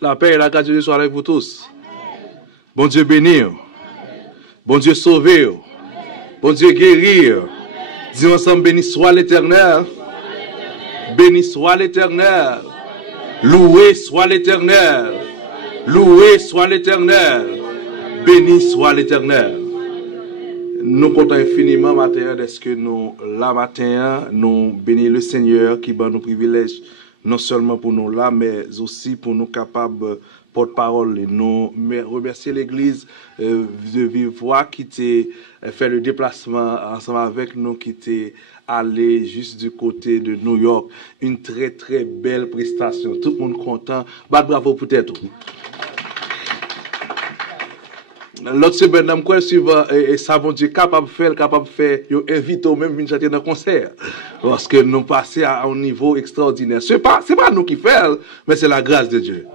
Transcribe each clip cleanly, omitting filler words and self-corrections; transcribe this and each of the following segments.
La paix et la grâce de Dieu soient avec vous tous. Bon Dieu bénir. Bon Dieu sauver. Bon Dieu guérir. Dis ensemble, béni soit l'Éternel. Béni soit l'Éternel. Loué soit l'Éternel. Loué soit l'Éternel. Béni soit l'Éternel. Nous comptons infiniment matin est-ce que nous, là matin, nous bénissons le Seigneur qui donne nos privilèges, non seulement pour nous là, mais aussi pour nous capables porte-parole. Nous remercier l'Église de vive voix qui t'a fait le déplacement ensemble avec nous, qui t'a allé juste du côté de New York. Une très très belle prestation. Tout le monde content. Bravo peut-être. L'autre semaine, quoi suivant et ça bon Dieu capable de faire, yo invite au même venir chanter dans concert parce que nous passons à un niveau extraordinaire. C'est pas nous qui faisons, mais c'est la grâce de Dieu.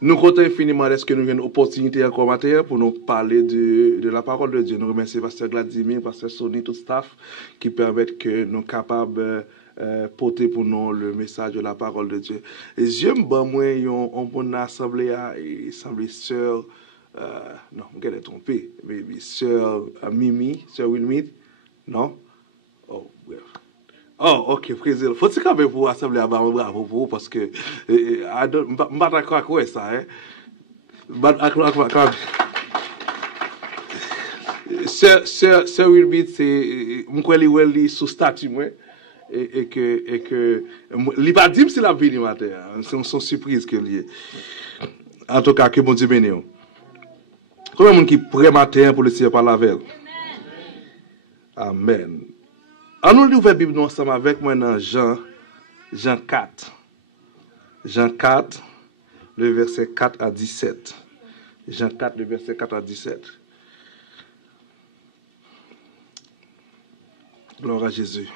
Nous comptons infiniment est-ce que nous avons une opportunité encore matin pour nous parler de la parole de Dieu. Nous remercions Pasteur Vladimir, Pasteur Sonny, tout le staff qui permettent que nous capables porter pour nous le message de la parole de Dieu. Et j'aime bien moi on bonne assemblée et assemblée sœur non, je vais tromper. Mais sœur Mimi, sœur Wilmid, non? Oh, bref. Oh, ok, président. Faut-il quand même vous assembler à bravo pour vous parce que je ne suis pas d'accord avec ça, hein? Sœur Wilmid, c'est je sous statut, moi. Et que il pas dit si la vie matin. C'est une surprise que lié. En tout cas, que bon Dieu bénisse. Combien de monde qui prêt matin pour le Seigneur par la veille? Amen. On nous ouvre la Bible ensemble avec moi dans Jean 4. Jean 4, le verset 4 à 17. Jean 4, le verset 4 à 17. Gloire à Jésus.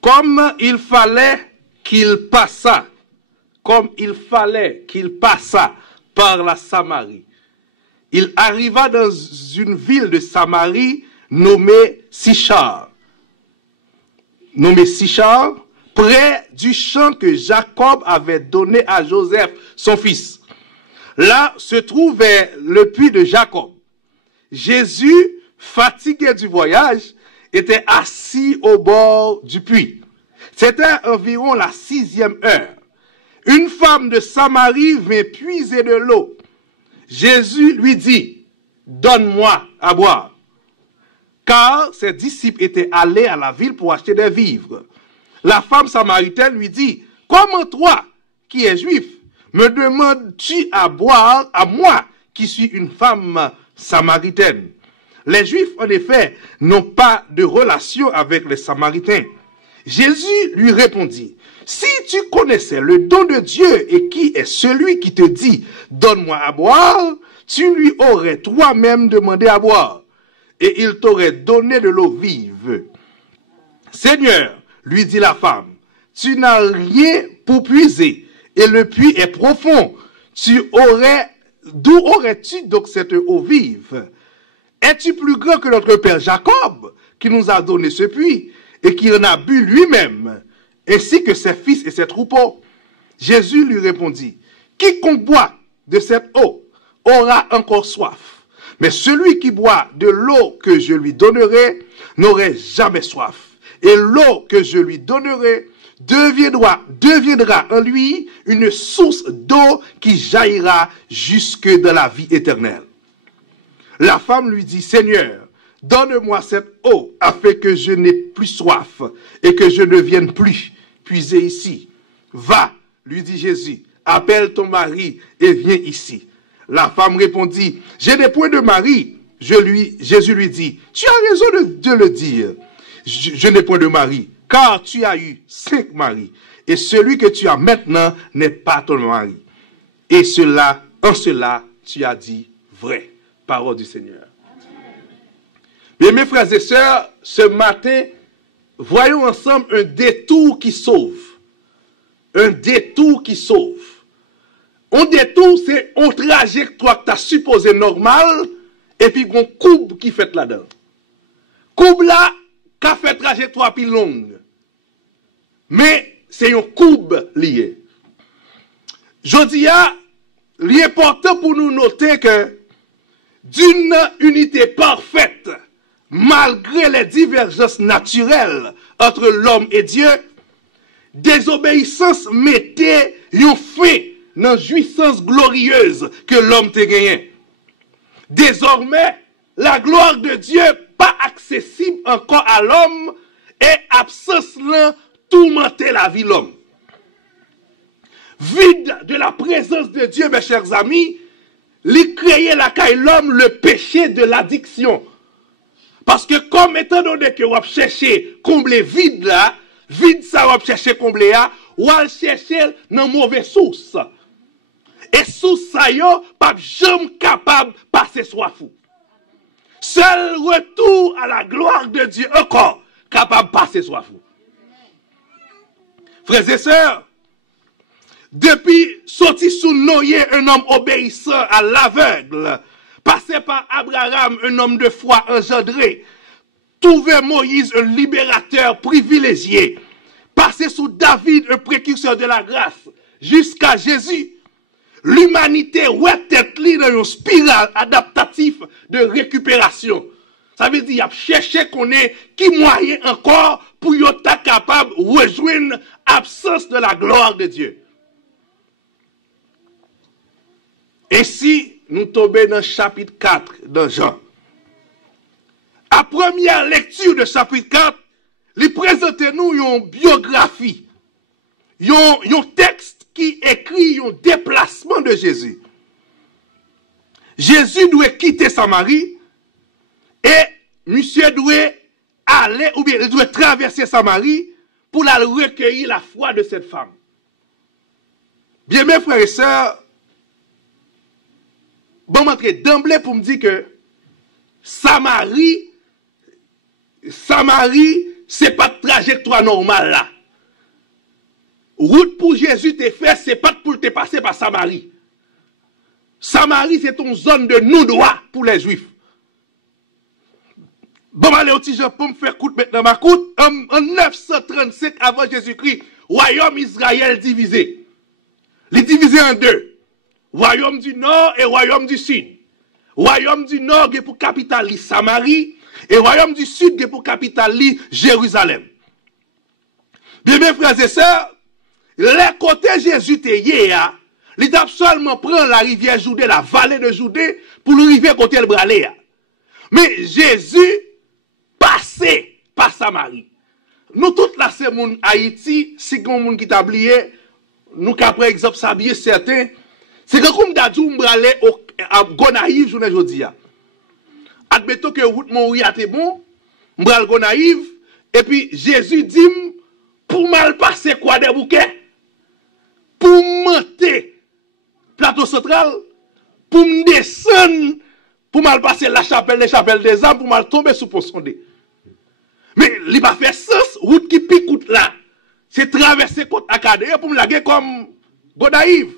Comme il fallait qu'il passât par la Samarie. Il arriva dans une ville de Samarie nommée Sichar. Près du champ que Jacob avait donné à Joseph, son fils. Là se trouvait le puits de Jacob. Jésus, fatigué du voyage, était assis au bord du puits. C'était environ la 6e heure. Une femme de Samarie vint puiser de l'eau. Jésus lui dit, donne-moi à boire. Car ses disciples étaient allés à la ville pour acheter des vivres. La femme samaritaine lui dit, comment toi, qui es juif, me demandes-tu à boire à moi, qui suis une femme samaritaine? Les juifs, en effet, n'ont pas de relation avec les samaritains. Jésus lui répondit, si tu connaissais le don de Dieu et qui est celui qui te dit, donne-moi à boire, tu lui aurais toi-même demandé à boire, et il t'aurait donné de l'eau vive. Seigneur, lui dit la femme, tu n'as rien pour puiser, et le puits est profond. D'où aurais-tu donc cette eau vive? Es-tu plus grand que notre père Jacob, qui nous a donné ce puits, et qui en a bu lui-même, ainsi que ses fils et ses troupeaux? Jésus lui répondit, quiconque boit de cette eau aura encore soif, mais celui qui boit de l'eau que je lui donnerai n'aurait jamais soif, et l'eau que je lui donnerai deviendra en lui une source d'eau qui jaillira jusque dans la vie éternelle. La femme lui dit, Seigneur, donne-moi cette eau afin que je n'ai plus soif et que je ne vienne plus puiser ici. Va, lui dit Jésus, appelle ton mari et viens ici. La femme répondit, je n'ai point de mari. Jésus lui dit, tu as raison de le dire. Je n'ai point de mari, car tu as eu 5 maris, et celui que tu as maintenant n'est pas ton mari. Et en cela, tu as dit vrai. Parole du Seigneur. Bien, mes frères et sœurs, ce matin, voyons ensemble un détour qui sauve. Un détour qui sauve. Un détour, c'est une trajectoire que tu as supposé normale, et puis une courbe qui fait là-dedans. Courbe là, qui a fait trajectoire plus longue. Mais c'est une courbe liée. Je dis, il est important pour nous noter que d'une unité parfaite, malgré les divergences naturelles entre l'homme et Dieu, désobéissance mettait un fin dans la jouissance glorieuse que l'homme t'a gagné. Désormais, la gloire de Dieu pas accessible encore à l'homme et absence là tourmenter la vie de l'homme. Vide de la présence de Dieu, mes chers amis, il créait la caille l'homme le péché de l'addiction. Parce que comme étant donné que vous cherchez combler vide là, vide ça vous chercher combler là, ou al chercher dans mauvaise source. Et source ça yo pas jamais capable passer soif fou. Seul retour à la gloire de Dieu encore capable passer soif fou. Frères et sœurs, depuis sorti sous Noé, un homme obéissant à l'aveugle, passé par Abraham, un homme de foi engendré, trouvé Moïse un libérateur privilégié, passé sous David, un précurseur de la grâce, jusqu'à Jésus, l'humanité ouais tête li dans une spirale adaptative de récupération. Ça veut dire qu'il y a cherché qu'on est qui moyen encore pour y être capable de rejoindre l'absence de la gloire de Dieu. Et si nous tombons dans le chapitre 4 de Jean, à première lecture de chapitre 4, il présente nous une biographie, un texte qui écrit un déplacement de Jésus. Jésus doit quitter Samarie et monsieur doit aller, ou bien il doit traverser Samarie pour la recueillir la foi de cette femme. Bien, mes frères et sœurs, bon, m'entrer d'emblée pour me dire que Samarie, c'est pas de trajectoire normale là. Route pour Jésus te fait, c'est pas pour te passer par Samarie. Samarie, c'est une zone de non-droit pour les Juifs. Bon, allez, au petit Japon, me faire coûte maintenant ma coûte. En 935 avant Jésus-Christ, royaume Israël divisé. Il est divisé en deux. Royaume du Nord et royaume du Sud. Royaume du Nord est pour capitale Samarie et royaume du Sud est pour capitale Jérusalem. Bien, mes frères et sœurs, les côtés Jésus te hier, il a seulement prendre la rivière Joudée, la vallée de Joudée, pour le rivière côté le bralé. Mais Jésus passait par Samarie. Nous tous là, c'est mon Haïti, si on moun qui t'a oublié, nous qu'après exemple s'habiller certains, c'est que comme d'adou m'bralé à Gonaïve journée jodi a. Admettons que route Montréal était bon, m'bral Gonaïve et puis Jésus dit pour mal passer quoi des bouquets, pour monter plateau central, pour me descendre, pour mal passer la chapelle des âmes, pour mal tomber sous Pont-Sondé. Mais il pas fait sens, route qui pique là. C'est traverser côte Acadie pour me laguer comme Gonaïve.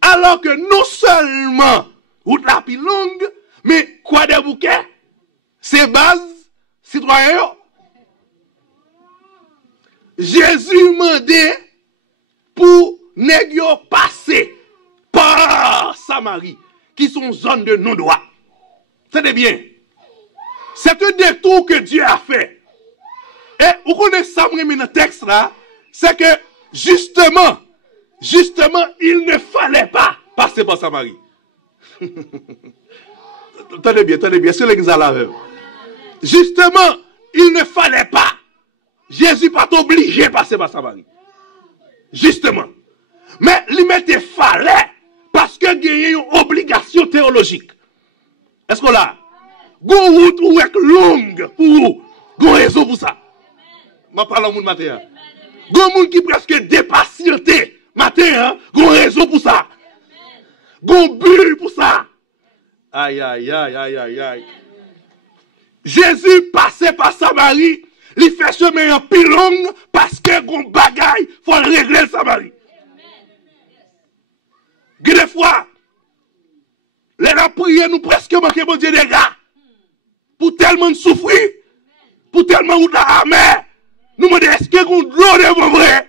Alors que non seulement route la plus longue, mais quoi des bouquets, c'est base citoyen. Jésus mandait pour nèg yo passer par Samarie, qui sont zone de non-droit. C'est bien. C'est un détour que Dieu a fait. Et vous connaissez ça, dans le texte là, c'est que justement, il ne fallait pas passer par Samarie. Tenez bien, c'est l'examen. Justement, il ne fallait pas. Jésus pas obligé de passer par Samarie. Justement. Mais il mettait fallait parce que il y a une obligation théologique. Est-ce qu'on l'a? Gon route ou est longue pour vous. Gon raison pour ça. Je parle au monde matin. Gon monde qui presque dépatienté matin, gon raison pour ça. Gon but pour ça. Aïe. Jésus passait par Samarie, il fait chemin en pilong parce que gon bagaille faut régler le Samarie. Des fois, les prières nous presque manquer bon Dieu des gars. Pour tellement de souffrir, pour tellement de la amer, nous demandons est-ce que nous l'eau de vrai?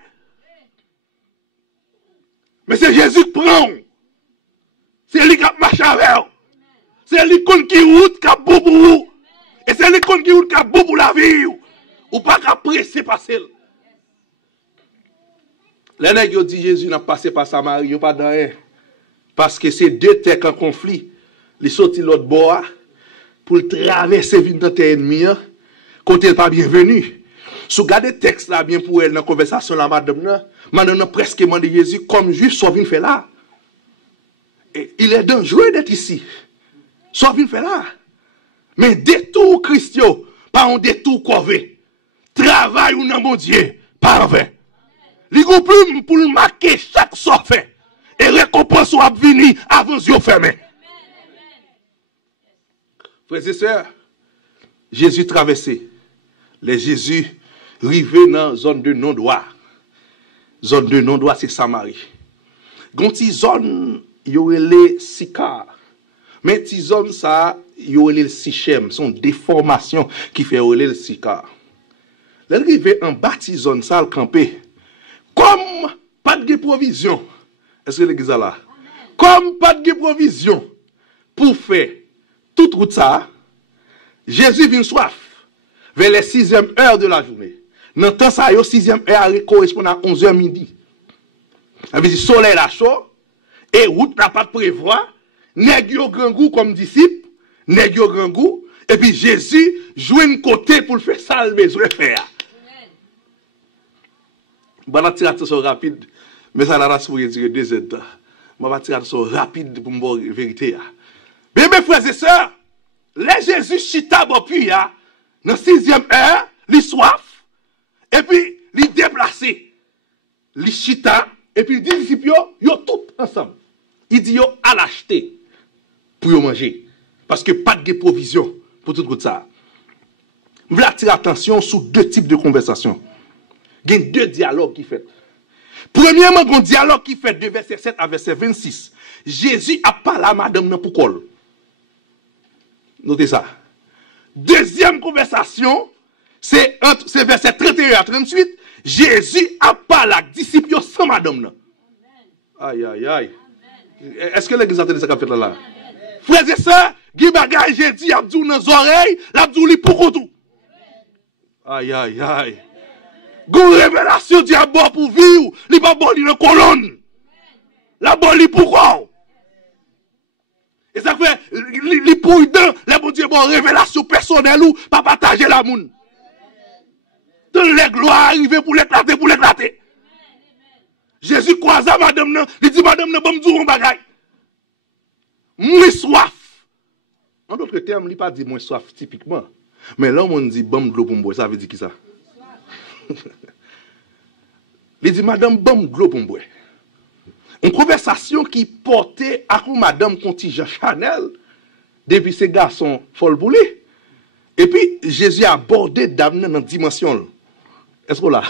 Mais c'est Jésus qui prend monde qui a bon pour la vie, ou pas qu'à presser passer. Les nègres dit Jésus n'a passé par Samarie, il pas dans rien. Parce que c'est deux terres en conflit. Ils sortent l'autre bord pour traverser une terre ennemie, côté pas bienvenu. Si vous regardez le texte là bien pour elle dans la conversation là, madame a presque demandé Jésus comme juif, soit venu faire là. Et il est dangereux d'être ici. Soit venu faire là. Mais détour Christio, pas un détour corvé. Travail ou non mon Dieu, pas envers. Il y a plus pour le marquer chaque sort fait. Et récompense soit venir avant les yeux fermés. Frères et sœurs, Jésus traversait. Les Jésus arrivait dans la zone de non-droit. Zone de non-droit, c'est Samarie. Quand il zone, il y aurait les Sicar. Mais il zone ça, il y aurait les Sichem. C'est une déformation qui fait le Sicar. L'arrivée en bas de zone, ça, le campé. Comme pas de provision. Est-ce que l'église est là? Comme pas de provision pour faire toute route ça, Jésus vient soif vers les 6e heure de la journée. Dans le temps, ça, 6e heure correspond à 11h midi. Ça veut dire soleil là chaud, et route n'a pas de prévoir, nèg yo grand goût comme disciple, nèg yo grand goût, et puis Jésus joue un côté pour le faire ça, le besoin de faire. Je vais tirer attention rapide, mais ça n'a pas dire 2 heures. Je vais tirer attention rapide pour me dire la vérité. Bien, mes frères et sœurs, les Jésus chita puis dans la 6e heure, il soif, et puis il déplacé. Il chita, et puis il dit disciples, yo tout ensemble. Il dit yo à l'acheter pour yo manger. Parce que pas de provision pour tout ça. Je veux attirer attention sur 2 types de conversations. Il y a 2 dialogues qui fait. Premièrement, il y a un dialogue qui fait de verset 7 à verset 26. Jésus a parlé à madame pour col. Notez ça. Deuxième conversation, c'est verset 31 à 38. Jésus a parlé à disciples sans madame. Aïe, aïe, aïe. Est-ce que l'église a entendu ça qu'a fait là? Frères et sœurs, Guy Bagay, j'ai dit, Abdou dans les oreilles, l'Abdou li pour tout. Aïe, aïe, aïe. Gon révélation dit à bon pour vivre, li pas bon li dans colonne. La bon li pour quoi? Et ça fait li pour dedans, les bon Dieu bon révélation personnelle ou pas partager la moun. Tant les gloires arriver pour l'éclater, pour l'éclater. Jésus croise à madame nan, il dit madame nan bon m'dou un bagay. Moi soif. En d'autres termes, il pas dit moi soif typiquement. Mais là on dit bon de l'eau pour boire, ça veut dire qui ça? Il dit madame bon de l'eau pour boire. Une conversation qui portait à madame contingent Chanel depuis ces garçons folle boulé. Et puis Jésus a abordé dame dans dimension. Est-ce que là?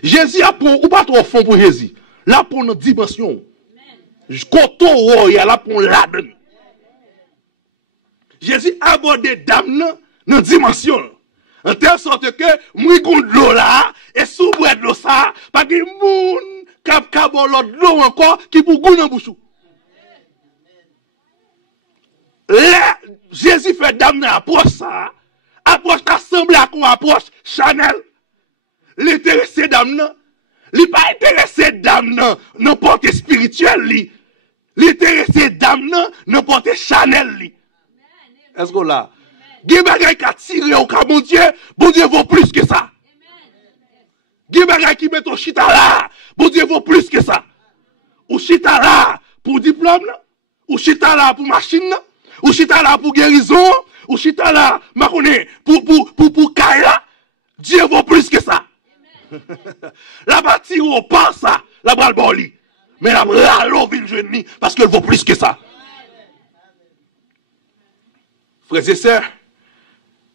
Jésus a pour ou pas trop fond pour Jésus. Là pour notre dimension. Koto il y a là pour la donne. Jésus a abordé dame dans dimension. En telle sorte que moi gon de l'eau là et sous bois de l'eau ça pas que moun cap l'autre l'eau encore qui pour goût dans bouchou. Là Jésus fait dame approche ça. Approche assemblée à quoi approche Chanel. L'intéressé dame nan, li pas intéressé dame nan n'importe spirituel li. L'intéressé dame nan n'importe Chanel li. Est-ce que là Guy bagay qui a tiré au cas, bon Dieu vaut plus que ça. Guy bagay qui met ton chita là, bon Dieu vaut plus que ça. Ou chita là pour diplôme, ou chita là pour machine, ou chita là pour guérison, ou chita là, ma connais, pour Kaila. Dieu vaut plus que ça. La bâtie où on pense ça, la bral boli. Mais la bral ville jeune parce qu'elle vaut plus que ça. Frères et sœurs,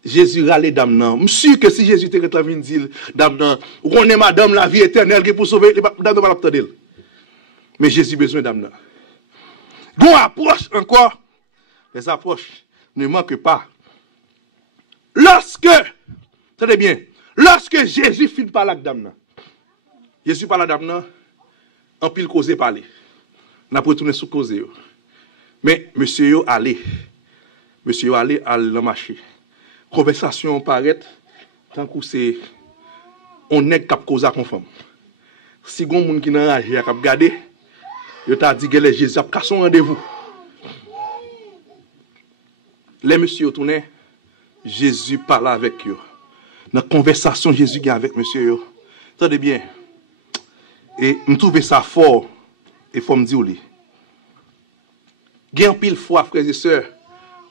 Jésus râle dame nan. Je suis sûr que si Jésus te rétabli dire dame nan, ou qu'on est madame la vie éternelle qui pour sauver dame nan pas l'obtenir. Mais Jésus besoin dame nan. Bon approche encore. Les approches ne manquent pas. Lorsque, tenez bien, lorsque Jésus finit par la dame nan, Jésus parle à dame nan, en pile causé parler. N'a pas retourné sous causer. Mais monsieur yo allé. Monsieur yo allé à le marché. conversation paraît tant que c'est on est cap cause à confirme. Si gon moun qui nan rage a cap garder, yo t'a dit que les Jésus a son rendez-vous. Les monsieur tourné, Jésus parle avec eux. Dans la conversation Jésus gagne avec monsieur yo. Attendez bien. Et me trouve ça fort et faut me dire lui. Gagne pile fois frères et sœurs,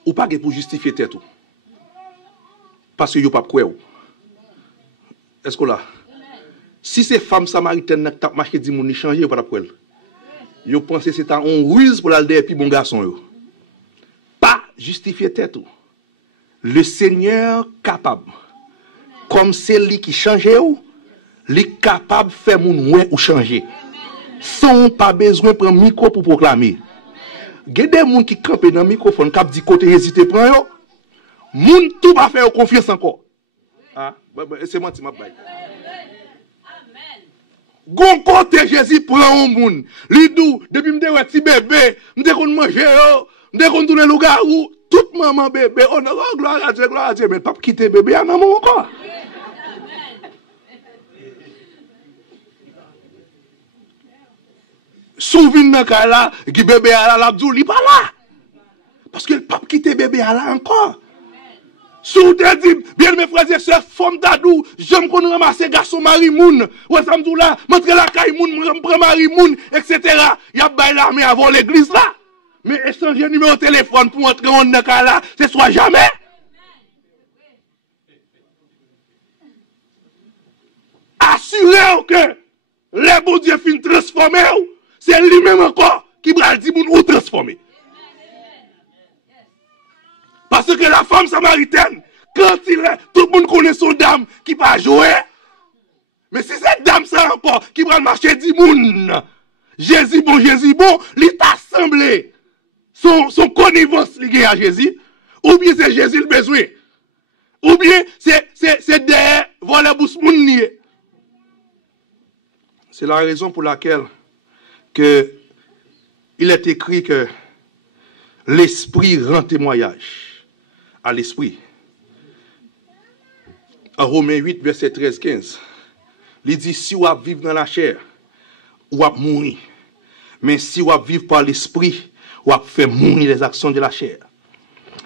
ou pas pour justifier tête ou. Parce que yo pas croire. Est-ce que là si ces femmes samaritaines qui t'a marché dit moun ni changer pas d'après. Yo pense c'est un ruse pour la puis bon garçon yo. Pas justifier tête ou. Le Seigneur capable comme c'est lui qui change ou, lui capable de faire moun ouais ou changer. Sans pas besoin prendre micro pour proclamer. Gè des moun qui campent dans microphone cap dit côté hésiter prend yo. Moun tout pas faire confiance encore. Ah, c'est menti m'a bail. Gon côté Jésus prend un moun. Li dou depuis m'te wè ti bébé, m'te kon manger yo, m'te kon tourner loup-garou, toute maman bébé, on gloire à Dieu, mais pas quitter bébé à maman encore. Souvin nan ka la, qui bébé à la l'abdou li pas là. Parce que le pape quitte bébé à la encore. Sous te dit, bien mes frères et sœurs, femme d'adou, j'aime qu'on ramasse garçon mari moun, ou samdou là, montre la caille moun, m'prend mari moun, etc. Y a bail l'armée avant l'église là. Mais échanger numéro de téléphone pour entrer en nan ka la, c'est soit jamais. Assurez-vous que les bon Dieu fin transformer, c'est lui-même encore qui va dire ou transformer. Parce que la femme samaritaine, quand il est, tout le monde connaît son dame qui va jouer. Mais si cette dame ça encore, qui va marcher 10 moun, Jésus bon, il t'a assemblé son connivence lié à Jésus, ou bien c'est Jésus le besoin, ou bien c'est des volets bouche moun nié. C'est la raison pour laquelle que il est écrit que l'esprit rend témoignage à l'esprit. En Romains 8, verset 13-15, il dit si vous vivez dans la chair, vous allez mourir. Mais si vous vivez par l'esprit, vous allez faire mourir les actions de la chair.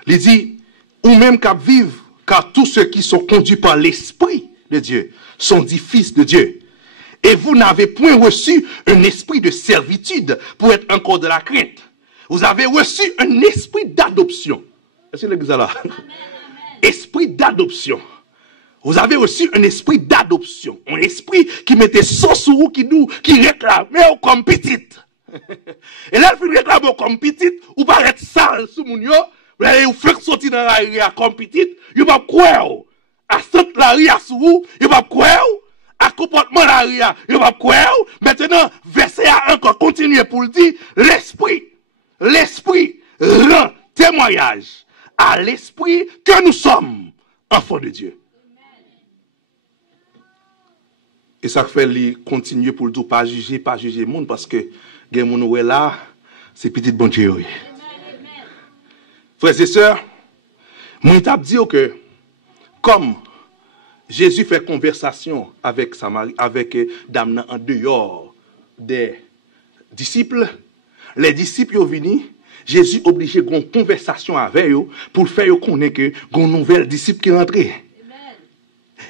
Il dit, ou même qu'à vivre, car tous ceux qui sont conduits par l'esprit de Dieu sont des fils de Dieu. Et vous n'avez point reçu un esprit de servitude pour être encore de la crainte. Vous avez reçu un esprit d'adoption. Est-ce que l'église là? Esprit d'adoption. Vous avez reçu un esprit d'adoption. Un esprit qui mettait son sur vous, qui réclamait comme petite. Et là, il réclame comme petite, ou pas être sale sous mon yo, vous faites sortir dans la rue comme petite, vous ne pouvez pas croire. À cette la rue sous vous, vous ne pouvez pas croire. À comportement la rue, vous ne pouvez pas croire. Maintenant, verset à encore continuer pour le dire, l'esprit rend témoignage à l'esprit que nous sommes enfants de Dieu. Et ça fait lui continuer pour le dire pas juger le monde parce que les gens là, c'est petit bon Dieu. Frères et sœurs, moi t'ai dit que comme Jésus fait conversation avec dame en dehors des disciples, les disciples sont venus, Jésus obligé de une conversation avec eux pour faire connaître que une nouvelle disciple qui rentre.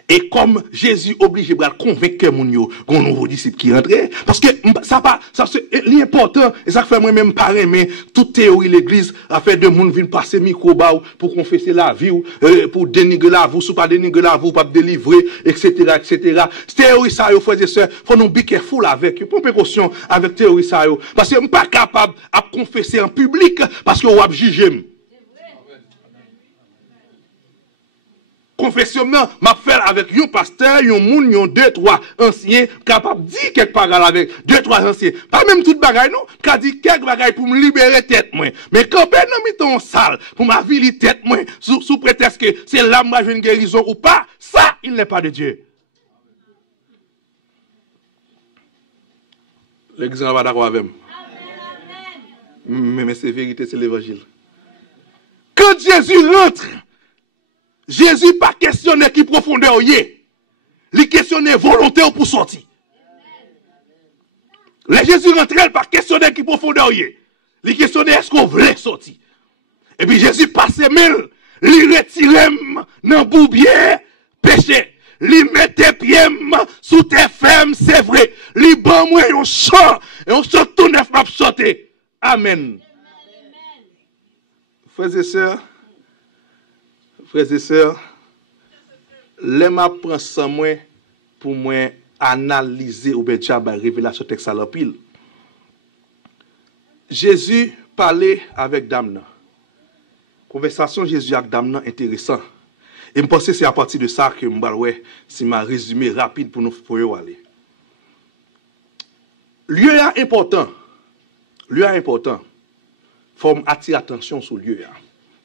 Et comme Jésus obligé de convaincre mon yo, un nouveau disciple qui rentre, parce que ça c'est l'important, et ça fait moi-même pareil, mais toute théorie l'église a fait de monde venir passer micro pour confesser la vie, pour dénigrer la vie, ou pas dénigrer la vie, pas délivrer, etc., etc. Théorie ça, frères et sœurs, faut nous be careful avec, prendre précaution avec théorie ça, parce que je ne suis pas capable de confesser en public, parce que vous avez jugé. Confession, m'a fait avec un pasteur, un moun, un deux, trois anciens, capable de dire quelques paroles avec deux, trois anciens. Pas même toute bagaille, non, qu'a dit quelques bagailles pour me libérer tête, moi. Mais quand ben non, miton sale, pour ma vie, tête, moi, sous prétexte que c'est là, moi, j'ai une guérison ou pas, ça, il n'est pas de Dieu. L'église n'a pas d'accord avec moi. Mais c'est vérité, c'est l'évangile. Quand Jésus rentre, Jésus pas questionné qui profondeur y est. Il questionné volonté pour sortir. Les Jésus rentre, il pas questionné qui profondeur y est. Il questionné est-ce qu'on voulait sortir. Et puis Jésus passe mille, il retire dans boubier péché. Li mette pied sous tes femmes, c'est vrai. Li ban moi un chant, et on chante tout neuf m'a chanter. Amen. Frères et sœurs, les m'a prend sans moi pour moi analyser ou bien dire révélation texte à la pile. Jésus parlait avec Dame. Conversation Jésus avec Dame intéressant. Et je pense que c'est à partir de ça que je vais si ma résumé rapide pour nous pour aller. Lieu important. Lieu important. Faut attirer attention sur lieu.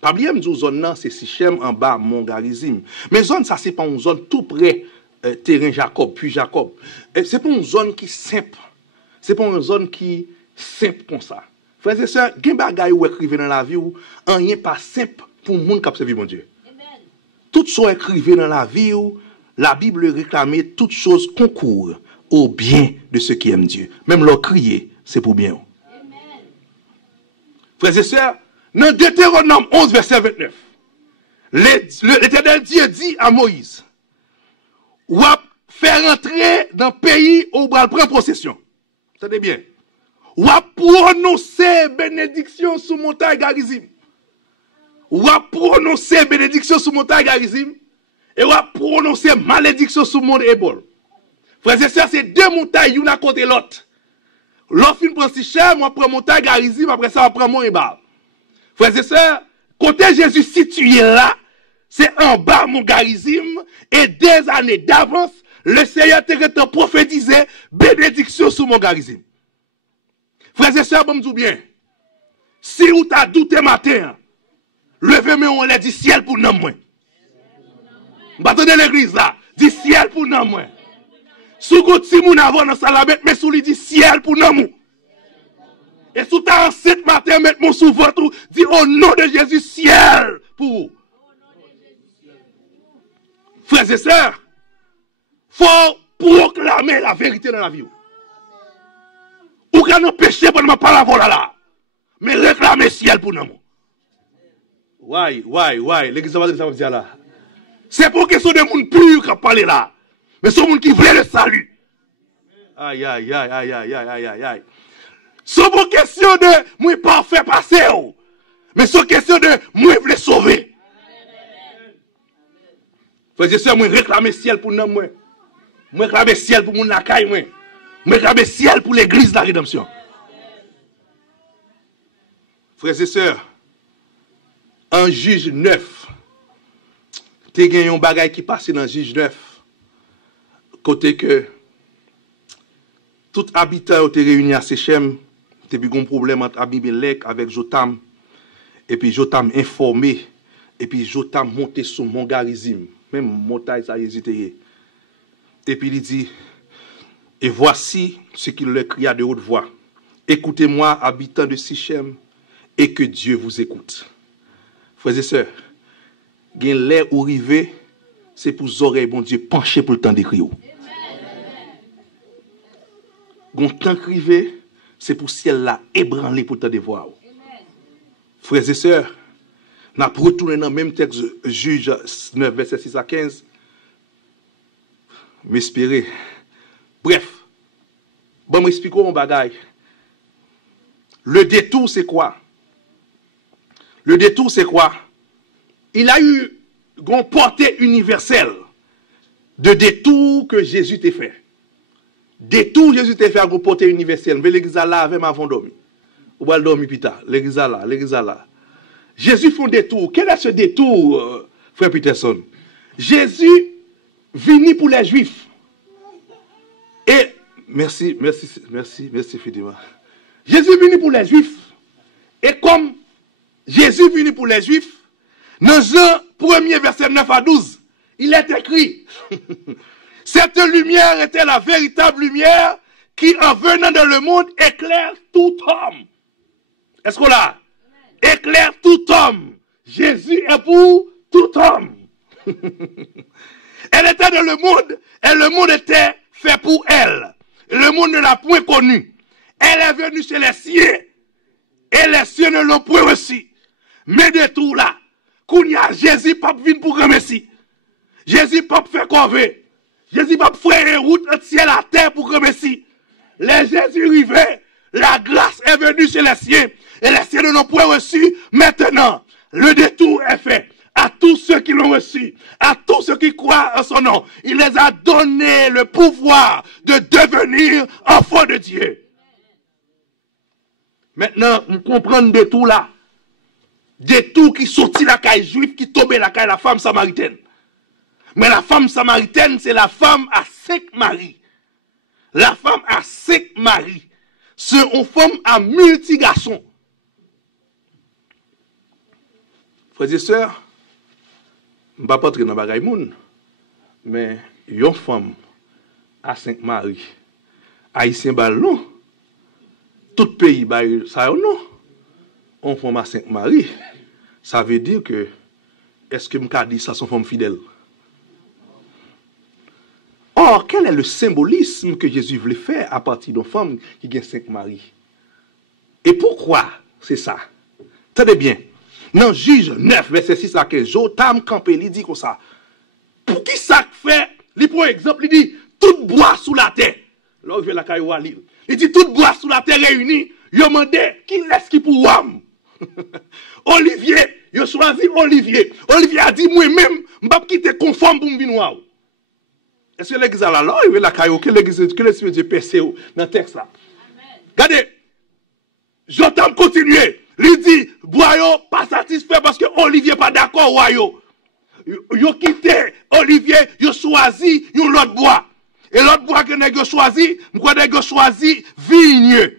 Pas oublier que zone c'est Sichem en bas Mongarizim. Mais zone ça c'est pas une zone tout près terrain Jacob puis Jacob. C'est pas une zone qui simple. C'est pas une zone qui simple comme ça. Frères et sœurs, gen bagay ou écrivez dans la vie ou rien pas simple pour monde qui servir mon Dieu. Toutes choses écrivées dans la vie où la Bible réclamait toutes choses concourent au bien de ceux qui aiment Dieu. Même leur crier, c'est pour bien. Amen. Frères et sœurs, dans Deutéronome 11, verset 29, l'Éternel Dieu dit à Moïse, ou à faire entrer dans le pays où on va prendre possession. Tenez bien. Ou à prononcer bénédiction sous montagne Garizim. Ou à prononcer bénédiction sur montagne Garizim et ou à prononcer malédiction sur monde Ebol. Frères et sœurs, c'est deux montagnes, une à côté l'autre. L'autre fin prend si cher, moi prends montagne Garizim, après ça on prend mon Ebal. Frères et sœurs, côté Jésus situé là, c'est en bas mon Garizim et des années d'avance, le Seigneur te prophétisé bénédiction sur mon Garizim. Frères et sœurs, bon me dis bien, si vous t'as douté matin, levez-moi, on l'a dit ciel pour nous. Attendez l'église là, dit ciel pour nous. Sous côté si moun avant dans salabet, mais sous lui dit ciel pour nous. Et sous ta enceinte matin, mettre mon sous votre, dit au nom de Jésus, ciel pour vous. Frères et sœurs, faut proclamer la vérité dans la vie. Ou qu'on a péché pour ne pas la voler là. Mais réclamer ciel pour nous. Why, l'église va dire là. C'est pour que ce soit des gens purs qui parlent là. Mais ce sont des gens qui veulent le salut. Aïe. C'est pour question de moi pas faire passer. Mais c'est question de moi voulais sauver. Frères et sœurs, moi réclamer ciel pour nous. Moi réclamer ciel pour mon nakay. Moi réclamer ciel pour l'église de la rédemption. Frères et sœurs, en juge 9, tu as gagné un bagage qui passe dans juge 9. Côté que tout habitant été réuni à Sechem, tu as eu un problème entre Abimelech avec Jotam. Et puis Jotam informé. Et puis Jotam monté sur Mont Garizim. Même montagne, ça a hésité. Et puis il dit, et voici ce qu'il leur cria de haute voix. Écoutez-moi, habitants de Sichem, et que Dieu vous écoute. Frères et sœurs, gen l'air ou rivé, c'est pour oreilles, bon Dieu, pencher pour le temps d'écrire. Gon temps rivé, c'est pour ciel là ébranler pour le temps de voir. Frères et sœurs, n'a pas retourné dans le même texte, Juge 9, verset 6 à 15. M'espérer. Bref, bon, m'expliquons mon bagage. Le détour, c'est quoi? Le détour, c'est quoi? Il a eu une portée universelle de détour que Jésus t'a fait. Détour, Jésus t'a fait à une portée universelle. Mais l'église là avait avant dormi. Ou va dormir plus tard. L'église là. Jésus fait un détour. Quel est ce détour, frère Peterson? Jésus venu pour les Juifs. Et, merci, Fidima. Jésus venu pour les Juifs. Et comme Jésus venu pour les Juifs, dans Jean 1er, verset 9 à 12, il est écrit, cette lumière était la véritable lumière qui, en venant dans le monde, éclaire tout homme. Est-ce qu'on l'a? Éclaire tout homme. Jésus est pour tout homme. Elle était dans le monde et le monde était fait pour elle. Le monde ne l'a point connue. Elle est venue chez les siens et les siens ne l'ont point reçu. Mais de tout là, qu'on y a Jésus pas venu pour un messie. Jésus pas fait corvée. Jésus pas faire une route entre ciel à terre pour un messie. Les Jésus arrivés, la grâce est venue chez les siens et les siens ne l'ont point reçu. Maintenant, le détour est fait. À tous ceux qui l'ont reçu, à tous ceux qui croient en son nom, il les a donné le pouvoir de devenir enfants de Dieu. Maintenant, on comprend de tout là. De tout qui sortit la caille juive, qui tombait la caille la femme samaritaine. Mais la femme samaritaine, c'est la femme à 5 maris. La femme à 5 maris. C'est une femme à multi-garçons. Frères et sœurs, je ne vais pas entrer dans le bagaille moun, mais une femme à 5 maris, haïtien ballon, tout pays bail ça non. Une femme à 5 maris, ça veut dire que est-ce que m'ka dit ça son femme fidèle? Or, quel est le symbolisme que Jésus voulait faire à partir d'une femme qui a 5 maris? Et pourquoi c'est ça? Tenez bien. Dans Juge 9, verset 6 à 15, Jotam campé, il dit comme ça. Pour qui ça fait? Il prend exemple, il dit, tout bois sous la terre. Là, il fait la caille Walil. Il dit, tout bois sous la terre réuni. Il demande, qui laisse qui pour Wam? Olivier, il choisi Olivier. Olivier a dit, moi-même, je ne vais pas quitter conforme pour me venir. Est-ce que l'église a là, il veut la caille, que l'esprit de percé dans le texte là? Regardez, Jotam continue. Il dit, boyo pas satisfait parce que Olivier pas d'accord, wayo. Yo quitté Olivier, yo choisi yon l'autre bois. Et l'autre bois que nèg yo choisi, m'kwa nèg yo choisi vigne.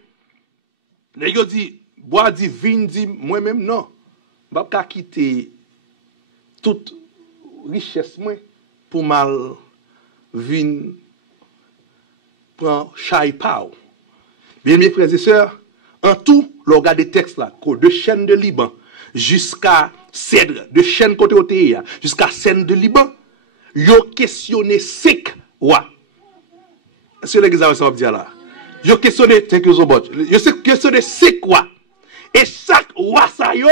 Nèg yo dit, bois dit vigne dit moi-même non. M'pa ka quitter toute richesse moi pour mal vigne prend chay pao. Bien mes frères et sœurs, en tout, le regard des textes là, de chaîne de Liban jusqu'à Cèdre, de chaîne côté Otéa, jusqu'à Seine de Liban, yo questionné sec wa. Est-ce que l'église a ça dire là? Yo questionné, yo questionné sec wa. Et chaque wa ça yo,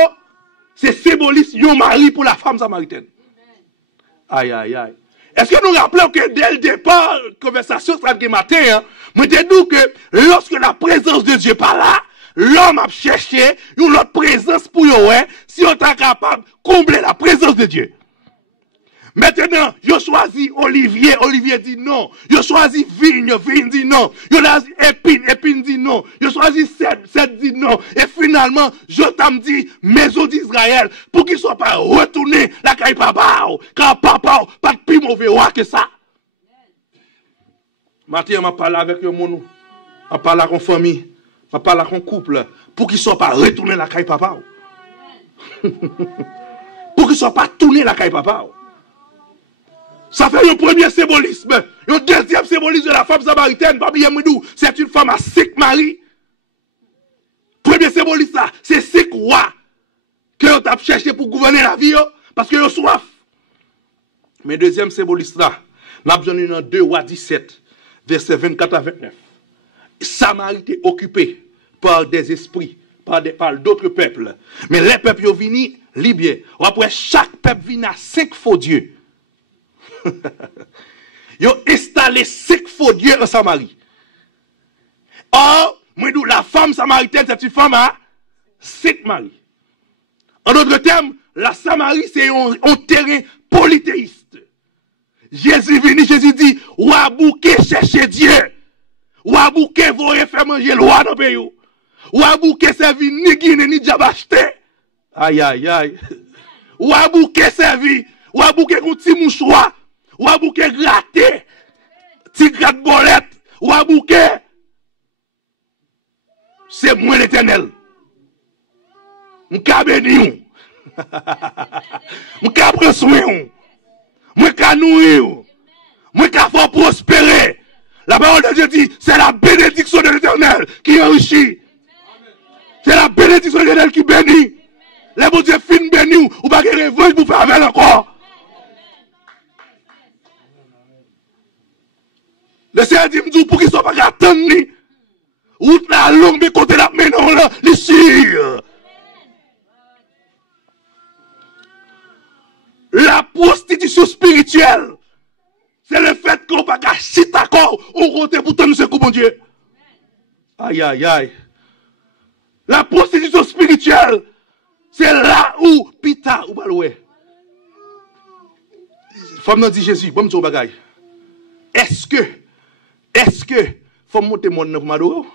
c'est symbolise yon mari pour la femme samaritaine. Aïe aïe aïe. Est-ce que nous rappelons que dès le départ, conversation samedi matin, moi te dis que lorsque la présence de Dieu par là, l'homme a cherché une autre présence pour eux, si on est capable de combler la présence de Dieu. Maintenant, il choisi Olivier, Olivier dit non. Il choisi Vigne, Vigne dit non. Il choisi Épine, Épine dit non. Il choisi Cèdre, Cèdre dit non. Et finalement, Jotam dit, maison d'Israël, pour qu'ils ne soient pas retournés, la caille papa, car papa, pas de plus mauvais roi que ça. Maintenant, je parle avec le monde, je parle avec une famille. Je parle avec un couple pour qu'ils ne soient pas retournés la caille papa. Pour qu'ils ne soient pas tournés la caille papa. Ça fait un premier symbolisme. Un deuxième symbolisme de la femme samaritaine. C'est une femme à 5 maris. Premier symbolisme là, c'est 5 rois que on a cherché pour gouverner la vie parce que ont soif. Mais deuxième symbolisme là, nous avons besoin dans 2 rois 17, verset 24 à 29. Samarie était occupée par des esprits, par d'autres peuples. Mais les peuples sont venus libres. Après, chaque peuple vient à 5 faux dieux. Ils ont installé 5 faux dieux en Samarie. Or, la femme samaritaine, c'est une femme à 5 maris. En d'autres termes, la Samarie, c'est un terrain polythéiste. Jésus venu, Jésus dit, ou à bouquet chercher Dieu. Ou à bouquet voyer faire manger le roi dans le pays. Ou à bouquet servi ni Guinée ni Djabachte. Aïe aïe aïe. Ou à bouquet servi. Ou à bouquet un petit mouchoir. Ou à bouquet gratté. Petit gratte bolette. Ou à bouquet. C'est moi l'Éternel. M'ka béni. M'ka prendre soin. M'ka nourrir. M'ka faire prospérer. La parole de Dieu dit, c'est la bénédiction de l'Éternel qui enrichit. C'est la bénédiction de l'Éternel qui bénit. Les bon Dieu fin béni ou pas que revanche pour faire avec encore. Le Seigneur dit, pour qu'ils ne soient pas attendre. Route la longue, mais côté la menon là, les sûr. La prostitution spirituelle, c'est le fait qu'on va gâcher d'accord au côté pour ton secours, mon Dieu. Aïe, aïe, aïe. La prostitution spirituelle, c'est là où Pita ou baloué. Femme dit Jésus, bon me bagaille. Est-ce que faut monter mon nom pour m'adorer?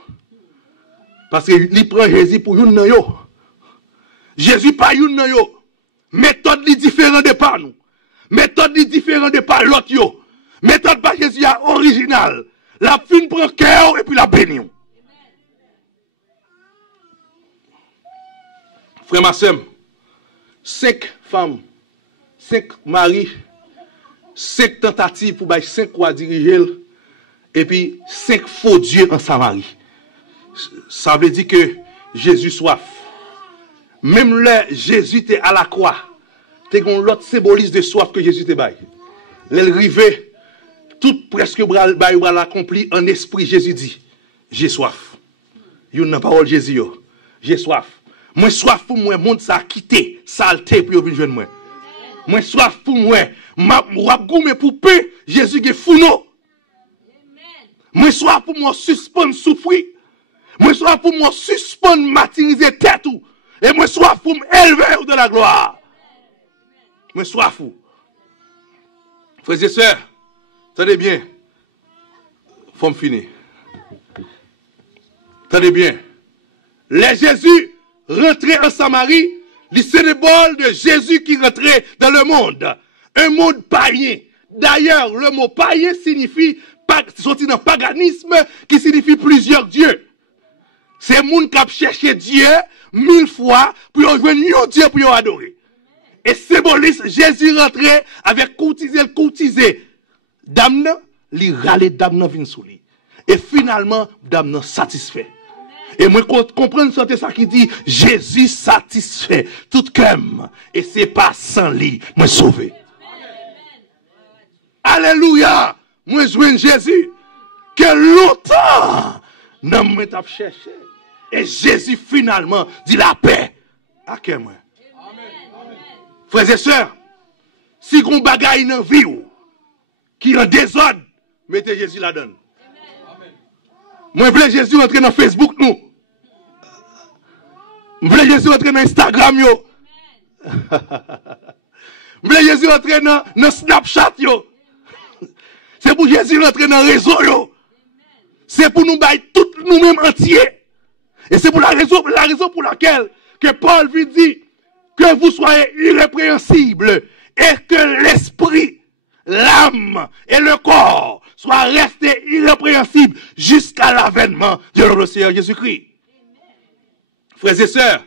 Parce qu'il prend Jésus pour une nan yo. Jésus pas une nan yo. Méthode li différente de par nous. Méthode li différente de par l'autre yo. Méthode pas Jésus est original. La fin prend cœur et puis la béni. Frère Massem, 5 femmes, 5 maris, 5 tentatives pour 5 croix diriger et puis 5 faux dieux en Samarie. Ça veut dire que Jésus soif. Même là, Jésus était à la croix. C'est l'autre symbolise de soif que Jésus était bail. L'arrivée, tout presque l'accompli en esprit, Jésus dit, j'ai soif. Il n'a pas parole Jésus, j'ai soif. Moi soif pour moi, monde ça quitter, saleté pour venir joindre moi. Moi soif pour moi, m'a goumé pour paix, Jésus qui founo. Moi soif pour moi suspendre souffrir. Moi soif pour moi suspendre martyriser tête ou. Et moi soif pour m'élever de la gloire. Moi soif ou. Frères et sœurs, tenez bien. Faut me finir. Tenez bien. Les Jésus rentrer en Samarie, le symbole de Jésus qui rentrait dans le monde. Un monde païen. D'ailleurs, le mot païen signifie, sorti dans le paganisme, qui signifie plusieurs dieux. C'est le monde qui a cherché Dieu 1000 fois pour joindre un Dieu pour adorer. Et symbolise Jésus rentrait avec courtisé. Dame, li râle dame vin sous lui. Et finalement, dame satisfait. Et moi, comprendre ça qui dit, Jésus satisfait tout cœur. Et c'est pas sans lui, moi sauvé. Alléluia. Moi, je Jésus. Que longtemps, nous m'avons cherché. Et Jésus, finalement, dit la paix. À quel moment? Frères et sœurs, si vous avez des choses dans la vie qui est en désordre, mettez Jésus là-dedans. Moi, je veux Jésus entrer dans Facebook, nous. Je veux Jésus entrer dans Instagram, yo. Je veux Jésus entrer dans Snapchat, yo. C'est pour Jésus entrer dans le réseau, yo. C'est pour nous bailler tout nous-mêmes entiers. Et c'est pour la raison pour laquelle que Paul lui dit que vous soyez irrépréhensibles et que l'esprit, l'âme et le corps soient restés irrépréhensibles jusqu'à l'avènement de notre Seigneur Jésus-Christ. Frères et sœurs,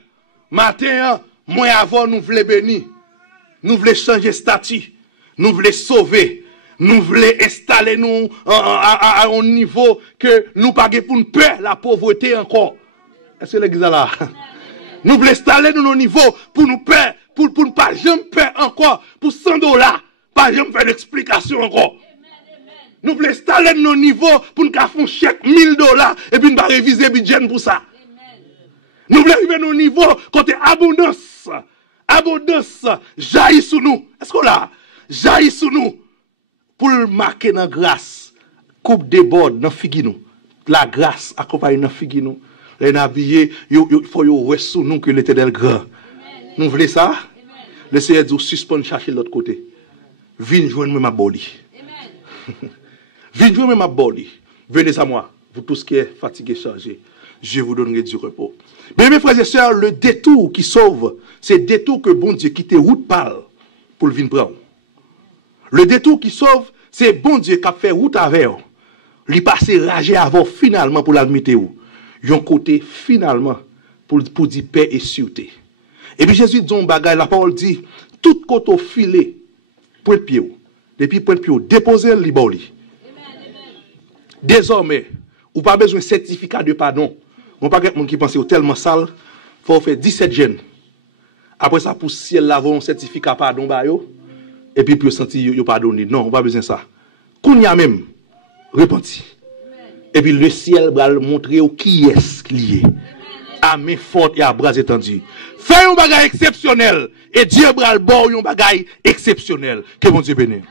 matin, moi avant, nous voulons bénir, nous voulons changer statut, nous voulons sauver, nous voulons installer nous à un niveau que nous paguons pour ne pas la pauvreté encore. Est-ce que l'église est là? Nous voulons installer nous au niveau pour nous payer, pour ne pas jamais payer encore, pour $100, pas jamais faire d'explication encore. Nous voulons installer nos niveaux pour nous faire un chèque $1000 et puis nous ne pas réviser le budget pour ça. Nous voulons arriver à nos niveaux côté abondance. Abondance jaillit sur nous. Est-ce qu'on l'a? Jaillit sur nous. Pour le marquer dans la grâce. Coupe des bords dans nous. La grâce accompagne dans nous. Les habillés, il faut y sous nous que l'Éternel grand. Nous voulons ça? Le Seigneur dit suspend chercher de l'autre côté. Viens joindre ma boli. Viens joindre ma boli. Venez à moi, vous tous qui êtes fatigués, chargés. Je vous donnerai du repos. Mais mes frères et sœurs, le détour qui sauve, c'est le détour que bon Dieu quitte route parle pour le venir prendre. Le détour qui sauve, c'est bon Dieu qui a fait route avec vous. Il passe ragé avant finalement pour l'admettre où. Yon côté finalement pour dire paix et sûreté. Et puis Jésus dit un bagage, la parole dit, tout côté filé, point de pied. Depuis point de pied, déposez le liboli. Désormais, ou pas besoin de certificat de pardon. On pas quelqu'un qui pense tellement sale, faut faire 17 jeûnes. Après ça, pour ciel là, un certificat pardon, et puis pour sentir yo pardonner. Non, on pas besoin de ça. Kounya même, repenti. Et puis le ciel va montrer qui est-ce qu'il est. À main forte et à bras étendus. Fais un bagage exceptionnel. Et Dieu va le bon un bagage exceptionnel. Que mon Dieu bénisse.